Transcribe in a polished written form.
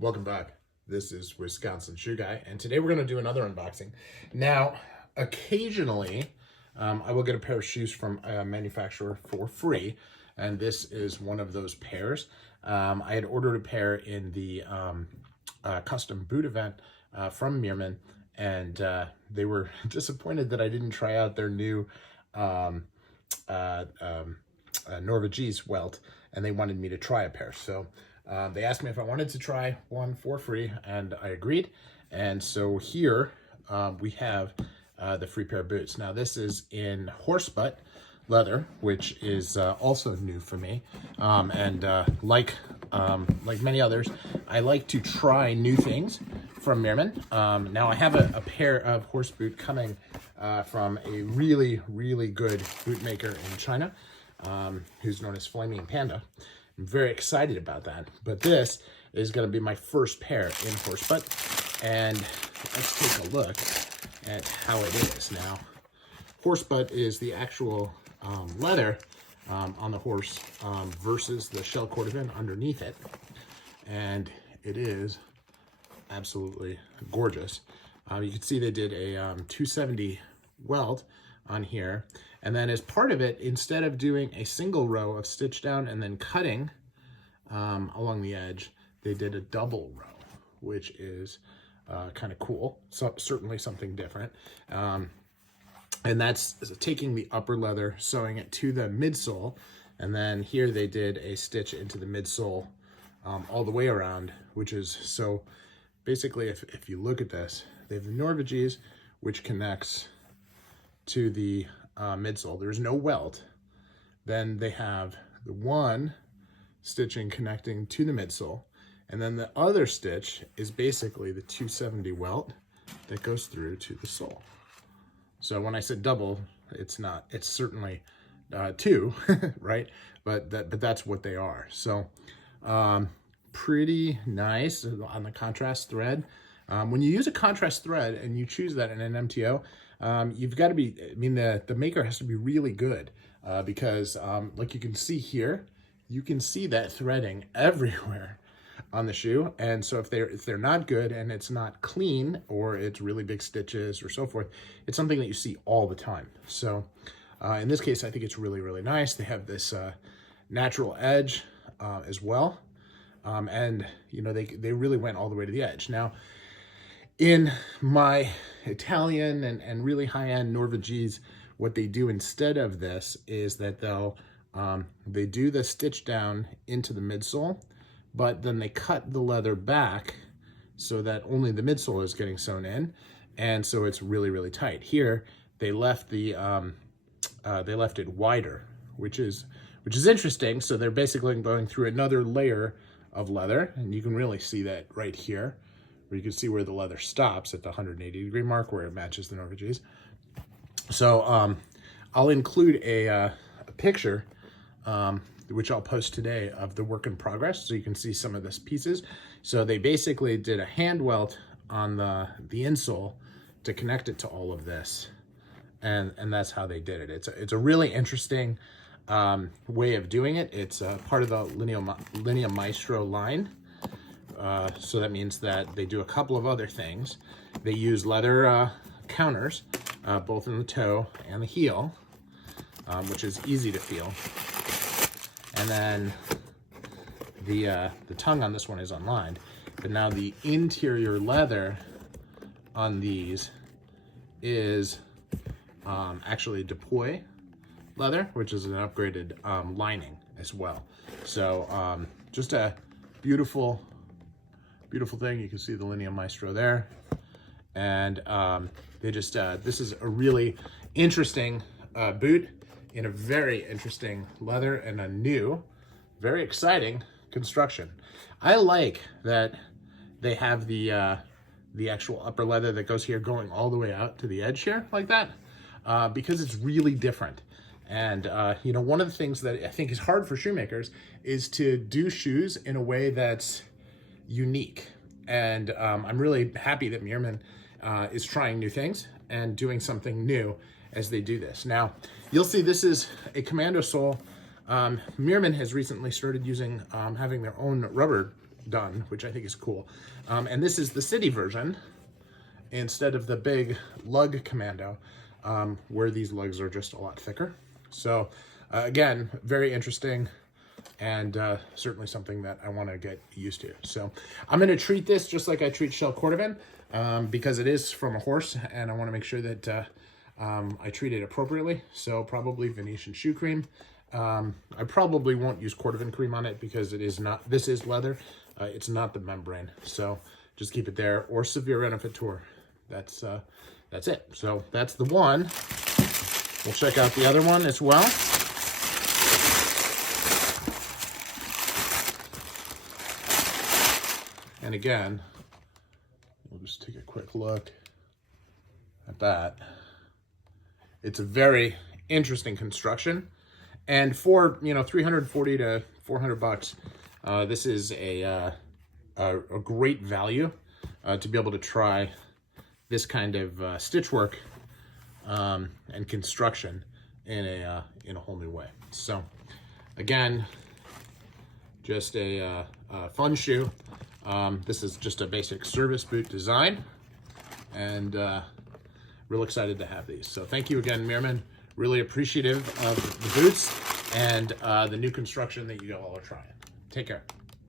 Welcome back. This is Wisconsin Shoe Guy, and today we're going to do another unboxing. Now, occasionally, I will get a pair of shoes from a manufacturer for free, and this is one of those pairs. I had ordered a pair in the custom boot event from Meermin, and they were disappointed that I didn't try out their new Norvegese welt, and they wanted me to try a pair. So they asked me if I wanted to try one for free, and I agreed. And so here we have the free pair of boots. Now this is in Horsebutt leather, which is also new for me. Like many others, I like to try new things from Meermin. Now I have a pair of horse boot coming from a really, really good boot maker in China, who's known as Flaming Panda. I'm very excited about that, but this is going to be my first pair in Horsebutt, and let's take a look at how it is. Now, Horsebutt is the actual leather on the horse versus the shell cordovan underneath it, and it is absolutely gorgeous. You can see they did a 270 welt on here, and then as part of it, instead of doing a single row of stitch down and then cutting along the edge, they did a double row, which is kind of cool. So certainly something different. And that's taking the upper leather, sewing it to the midsole, and then here they did a stitch into the midsole all the way around, which is so basically, if you look at this, they have the Norvegese, which connects to the midsole. There's no welt. Then they have the one stitching connecting to the midsole, and then the other stitch is basically the 270 welt that goes through to the sole. So when I said double, it's not. It's certainly two, right? But that's what they are. So pretty nice on the contrast thread. When you use a contrast thread and you choose that in an MTO, you've got to be, I mean, the maker has to be really good because like you can see here, you can see that threading everywhere on the shoe. And so if they're not good and it's not clean, or it's really big stitches or so forth, it's something that you see all the time. So in this case, I think it's really, really nice. They have this natural edge as well. And you know, they really went all the way to the edge. Now, in my Italian and really high-end Norvegese, what they do instead of this is that they do the stitch down into the midsole, but then they cut the leather back so that only the midsole is getting sewn in, and so it's really, really tight. Here they left the they left it wider, which is interesting. So they're basically going through another layer of leather, and you can really see that right here, where you can see where the leather stops at the 180-degree mark where it matches the Norvegese. So I'll include a picture, which I'll post today, of the work in progress, so you can see some of these pieces. So they basically did a hand welt on the insole to connect it to all of this, and that's how they did it. It's a really interesting way of doing it. It's part of the Linea Maestro line. So that means that they do a couple of other things. They use leather counters, both in the toe and the heel, which is easy to feel. And then the tongue on this one is unlined, but now the interior leather on these is actually Deploy leather, which is an upgraded lining as well. So just a beautiful thing. You can see the Linea Maestro there, and they just this is a really interesting boot in a very interesting leather and a new, very exciting construction. I like that they have the actual upper leather that goes here going all the way out to the edge here like that, because it's really different. And you know, one of the things that I think is hard for shoemakers is to do shoes in a way that's unique. And I'm really happy that Meermin is trying new things and doing something new as they do this. Now, you'll see this is a commando sole. Meermin has recently started using having their own rubber done, which I think is cool. And this is the city version instead of the big lug commando, where these lugs are just a lot thicker. So again, very interesting, and certainly something that I want to get used to. So I'm going to treat this just like I treat shell cordovan, because it is from a horse, and I want to make sure that I treat it appropriately. So probably Venetian shoe cream. I probably won't use cordovan cream on it because it is not, this is leather. It's not the membrane. So just keep it there, or Severe Renovateur. That's it. So that's the one. We'll check out the other one as well. And again, we'll just take a quick look at that. It's a very interesting construction. And for, you know, 340 to 400 bucks, this is a great value to be able to try this kind of stitch work and construction in a whole new way. So again, just a fun shoe. This is just a basic service boot design, and real excited to have these. So thank you again, Meermin. Really appreciative of the boots and the new construction that you all are trying. Take care.